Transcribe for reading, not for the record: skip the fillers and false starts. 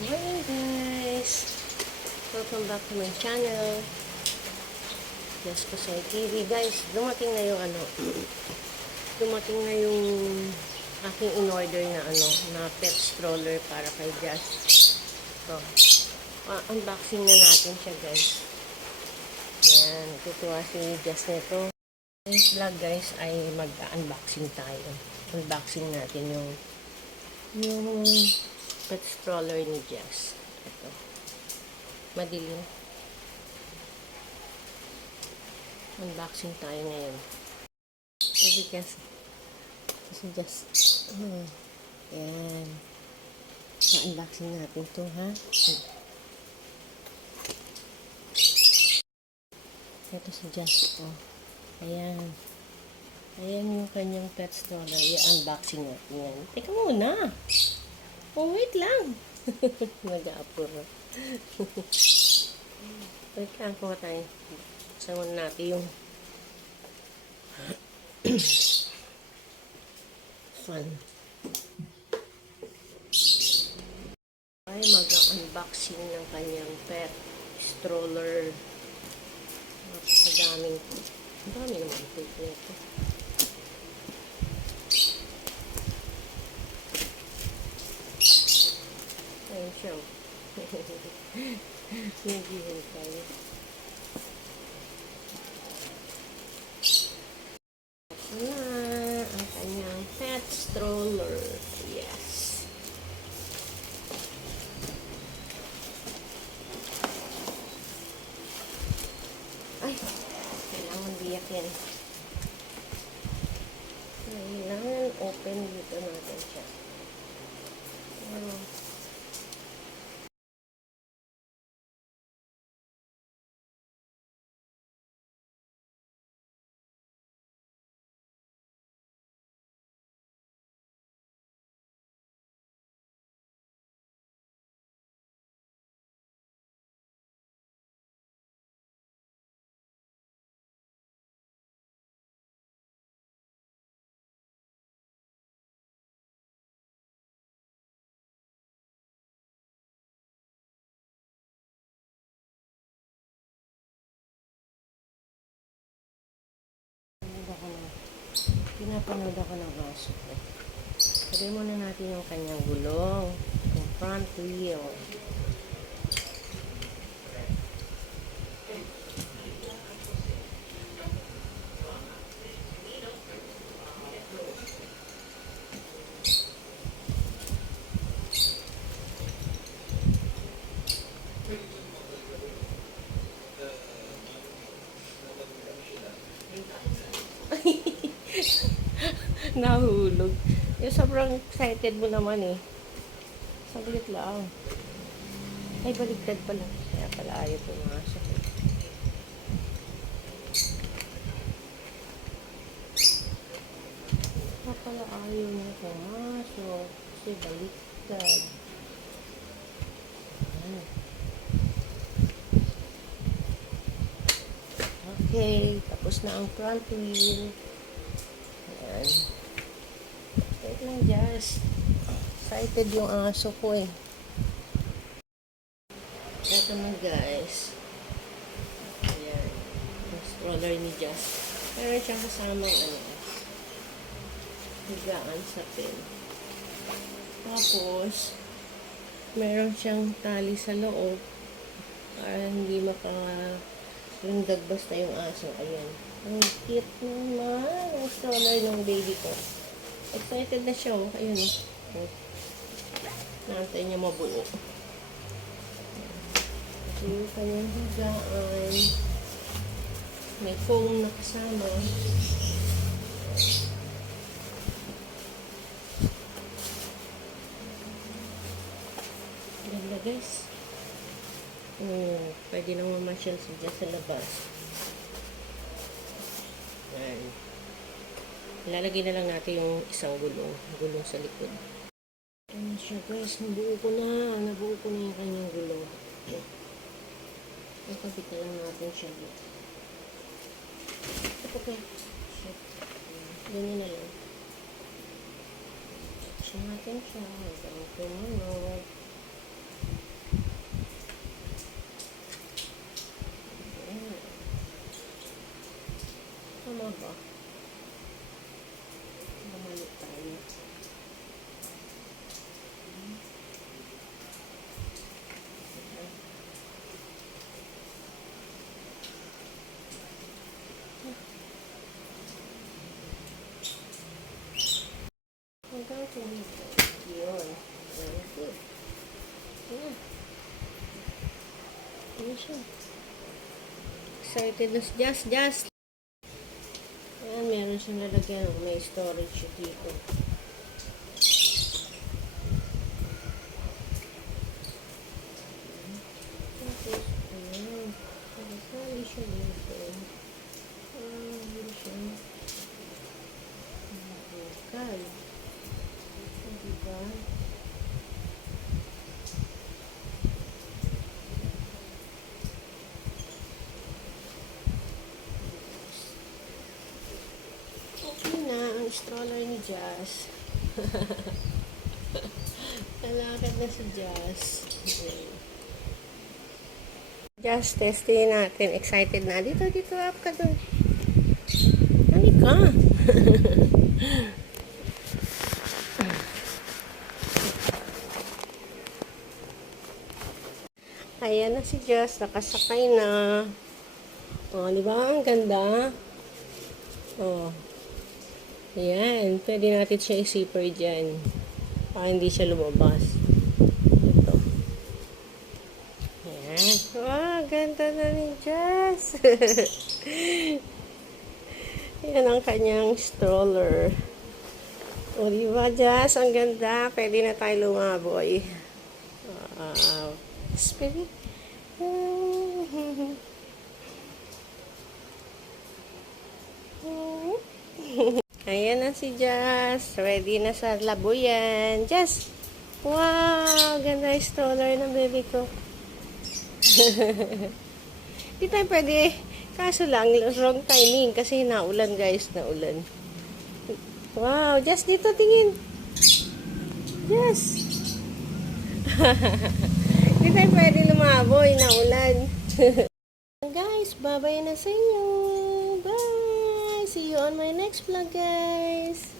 Morning guys! Welcome back to my channel. Yes, Pasay TV. Guys, dumating na yung dumating na yung aking in-order na na pet stroller para kay Jazz. So, unboxing na natin siya guys. Yan, tutuwa si Jazz nito. Today's vlog guys ay mag-unboxing tayo. Unboxing natin yung pet stroller ni Jazz. Ito. Madilim. Unboxing tayo ngayon. Kasi Jazz. Ayan. Ma-unboxing natin to ha. Ito si Jazz. Oh. Ayan. Ayan yung kanyang pet stroller. I-unboxing natin yan. Teka muna. Oh, wait lang. Nag-aapuro. Wait lang, kuha tayo. Sawan natin yung fun. Ay, mag-unboxing ng kanyang pet stroller. Napakadaming. Ang dami naman tape nito. Ayun siya. Nagihintay tayo. Na ang kanyang pet stroller. Yes. Ay, kailangan biyak yan. Kailangan open dito natin siya. Pinapanood ako ng aso ko. Sabi muna natin yung kanyang gulong. Yung front wheel. Nahulog. Yung sobrang excited mo naman eh. Saglit lang. Ay, baligtad pala. Kaya pala ayaw pumasok eh. Kaya pala ayaw niya pumasok. Kasi baligtad. Okay. Tapos na ang front wheel. Ayan. Wait lang, Jazz. Excited yung aso ko eh. Ito na guys. Ayan. Yung stroller ni Jazz. Meron siyang kasamang higaan sa pen. Tapos, meron siyang tali sa loob para hindi makarundag basta yung aso. Ayan. Ang cute naman ang stroller ng baby ko. Excited na siya. Ayun. Naantay niya mabuo. Ito yung kanyang higaan. May foam na kasama. Ganda guys. Pwede nang mamasyal siya sa labas. Ayan. Ilalagay na lang natin yung isang gulong sa likod. Ayan siya guys, nabuo ko na yung kanyang gulong. Nakabit na lang natin siya dito. Okay. Ganyan na lang. Siya natin siya. Hanggang tumunog. Excited na si Jazz. Jazz! Ayan, meron siyang lalagyan. May storage dito. Tapos, ayan. Nakasali siya dito. Hindi siya. Nakakal. Diba? Okay na ang stroller ni Jazz. Lalakad na si Jazz. Okay. Jazz, testing natin. Excited na. Dito, up ka doon. Halika. Ayan na si Jazz. Nakasakay na. Oh, di ba? Ang ganda. Oh. Ayan. Pwede natin siya i-zipper dyan. Para hindi siya lumabas. Ito. Ayan. Wow, ganda na ni Jazz. Ayan ang kanyang stroller. O, di ba, Jazz? Ang ganda. Pwede na tayo lumaboy. Wow. Pwede. Ayan na si Jazz. Ready na sa labuyan. Jazz! Wow! Ganda yung stroller ng baby ko. Di tayo pwede. Kaso lang, wrong timing. Kasi naulan guys. Naulan. Wow! Jazz, dito tingin. Jazz! Di tayo pwede lumaboy. Naulan. Guys, bye-bye na sa inyo. Bye! See you on my next vlog, guys.